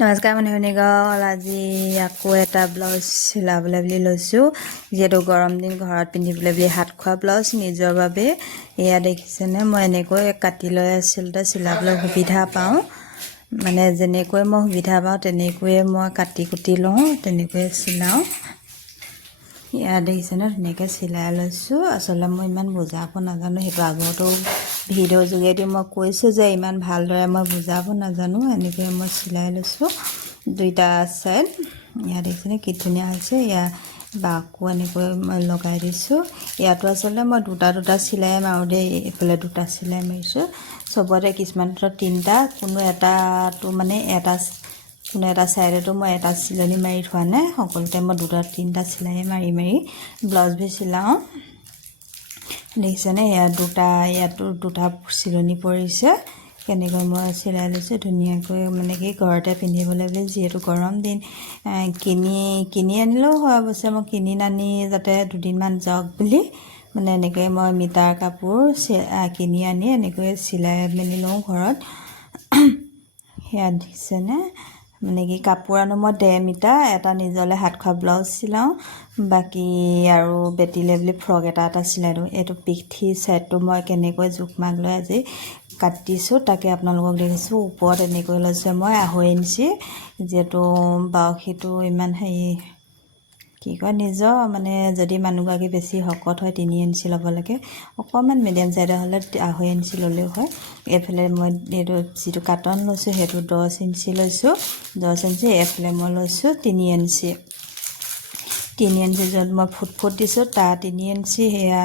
নমস্কাৰ মানুহনিগল আজি আকৌ এটা ব্লাউজ চিলাবলৈ বুলি লৈছোঁ যিহেতু গৰম দিন ঘৰত পিন্ধিবলৈ বুলি হাত খোৱা ব্লাউজ নিজৰ বাবে এয়া দেখিছেনে মই এনেকৈ কাটি লৈ আচলতে চিলাবলৈ সুবিধা পাওঁ মানে যেনেকৈ মই সুবিধা পাওঁ তেনেকৈয়ে মই কাটি কুটি লওঁ তেনেকৈ চিলাওঁ এয়া দেখিছেনে ধুনীয়াকৈ চিলাই লৈছোঁ আচলতে মই ইমান বুজাব নাজানো সেইটো আগতো ভিডিঅ' যোগেদি মই কৈছোঁ যে ইমান ভালদৰে মই বুজাব নাজানো এনেকৈ মই চিলাই লৈছোঁ দুইটা চাইড এয়া দেখিছেনে কি ধুনীয়া হৈছে এয়া বাকো এনেকৈ মই লগাই দিছোঁ ইয়াতো আচলতে মই দুটা চিলাই মাৰোঁ দেই এইফালে দুটা চিলাই মাৰিছোঁ চবতে কিছুমানটো তিনিটা কোনো এটাটো মানে কোনো এটা চাইডতো মই এটা চিলনি মাৰি থোৱা নাই সকলোতে মই তিনিটা চিলাই মাৰি ব্লাউজবোৰ চিলাওঁ দেখিছেনে ইয়াতো দুটা চিলনি পৰিছে কেনেকৈ মই চিলাই লৈছোঁ ধুনীয়াকৈ মানে কি ঘৰতে পিন্ধিবলৈ বুলি যিহেতু গৰম দিন কিনি আনিলেও হয় অৱশ্যে মই কিনি নানি যাতে দুদিনমান যাওক বুলি মানে এনেকৈ মই মিটাৰ কাপোৰ কিনি আনি এনেকৈ চিলাই মেলি লওঁ ঘৰত সেয়া দেখিছেনে মানে কি কাপোৰ আনো মই 1.5 মিটাৰ এটা নিজলৈ হাত খোৱা ব্লাউজ চিলাওঁ বাকী আৰু বেটিলে বুলি ফ্ৰক এটা চিলাই দিওঁ এইটো পিঠি চাইডটো মই কেনেকৈ জোখ মাখ লৈ আজি কাটিছোঁ তাকে আপোনালোকক দেখিছোঁ ওপৰত এনেকৈ লৈছোঁ মই 2.5 ইঞ্চি যিহেতু বাউসীটো ইমান কি কয় নিজৰ মানে যদি মানুহগৰাকী বেছি শকত হয় 3 ইঞ্চি ল'ব লাগে অকণমান মিডিয়াম চাইডৰ হ'লে 2.5 ইঞ্চি ল'লেও হয় এইফালে মই এইটো যিটো কাটন লৈছোঁ সেইটো 10 ইঞ্চি লৈছোঁ 10 ইঞ্চি এইফালে মই লৈছোঁ 3 ইঞ্চি 3 ইঞ্চি য'ত মই ফুট দিছোঁ তাৰ 3 ইঞ্চি সেয়া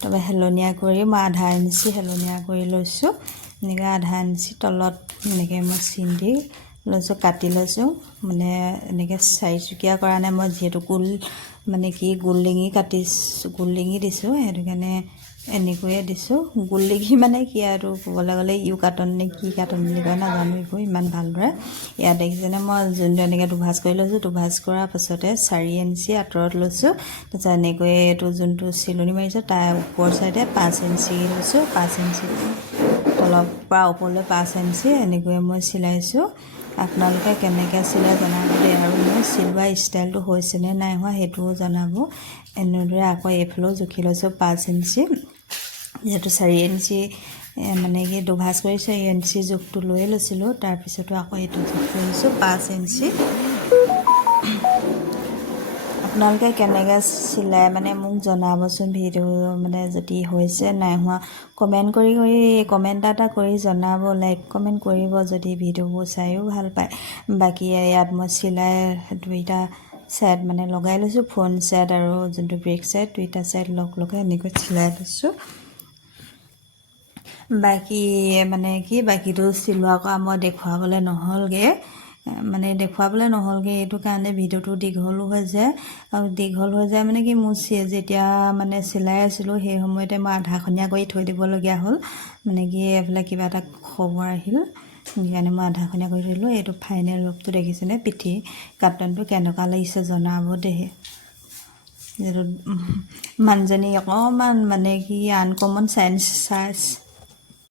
তাৰপৰা হেলনীয়া কৰি মই 1/2 ইঞ্চি হেলনীয়া কৰি লৈছোঁ এনেকৈ 1/2 ইঞ্চি তলত এনেকৈ মই চিন দি লৈছোঁ কাটি লৈছোঁ মানে এনেকৈ চাৰিচুকীয়া কৰা নাই মই যিহেতু মানে কি গোল লিঙি দিছোঁ সেইটো কাৰণে এনেকৈয়ে দিছোঁ গোল লিঙি মানে কি আৰু ক'বলৈ গ'লে ইউ কাটন নে কি কাটন বুলি কয় নাজানো এইবোৰ ইমান ভালদৰে ইয়াত দেখিছেনে মই যোনটো এনেকৈ দুভাঁজ কৰি লৈছোঁ দুভাঁজ কৰাৰ পাছতে 4 ইঞ্চি আঁতৰত লৈছোঁ তাৰপিছত এনেকৈ এইটো যোনটো চিলনি মাৰিছোঁ তাৰ ওপৰ চাইডে 5 ইঞ্চি লৈছোঁ 5 ইঞ্চি তলৰ পৰা ওপৰলৈ 5 ইঞ্চি এনেকৈ মই চিলাইছোঁ আপোনালোকে কেনেকৈ চিলাই জনাব দেই আৰু মোৰ চিলোৱা ষ্টাইলটো হৈছেনে নাই হোৱা সেইটোও জনাব এনেদৰে আকৌ এইফালেও জুখি লৈছোঁ 5 ইঞ্চি যিহেতু 4 ইঞ্চি মানে কি দুভাঁজ কৰি 4 ইঞ্চি জোখটো লৈ লৈছিলোঁ তাৰপিছতো আকৌ এইটো জোখ লৈছোঁ 5 ইঞ্চি আপোনালোকে কেনেকৈ চিলাই মানে মোক জনাবচোন ভিডিঅ' মানে যদি হৈছে নাই হোৱা কমেণ্ট এটা কৰি জনাব লাইক কমেণ্ট কৰিব যদি ভিডিঅ'বোৰ চায়ো ভাল পায় বাকী ইয়াত মই চিলাই দুইটা চাইড মানে লগাই লৈছোঁ ফ্ৰণ্ট চাইড আৰু যোনটো বেক চাইড দুইটা চাইড লগাই এনেকৈ চিলাই লৈছোঁ বাকী মানে কি বাকীটো চিলোৱা কৰা মই দেখুৱাবলৈ নহ'লগৈ এইটো কাৰণে ভিডিঅ'টো দীঘলো হৈ যায় আৰু দীঘল হৈ যায় মানে কি মোৰ যেতিয়া মানে চিলাই আছিলোঁ সেই সময়তে মই আধাখনীয়া কৰি থৈ দিবলগীয়া হ'ল মানে কি এইফালে কিবা এটা খবৰ আহিল সেইকাৰণে মই আধাখনীয়া কৰি থৈ দিলোঁ এইটো ফাইনেল ৰূপটো দেখিছেনে পিঠি কাটনটো কেনেকুৱা লাগিছে জনাব দেই যিহেতু মানুহজনী অকণমান মানে কি আনকমন চাইজ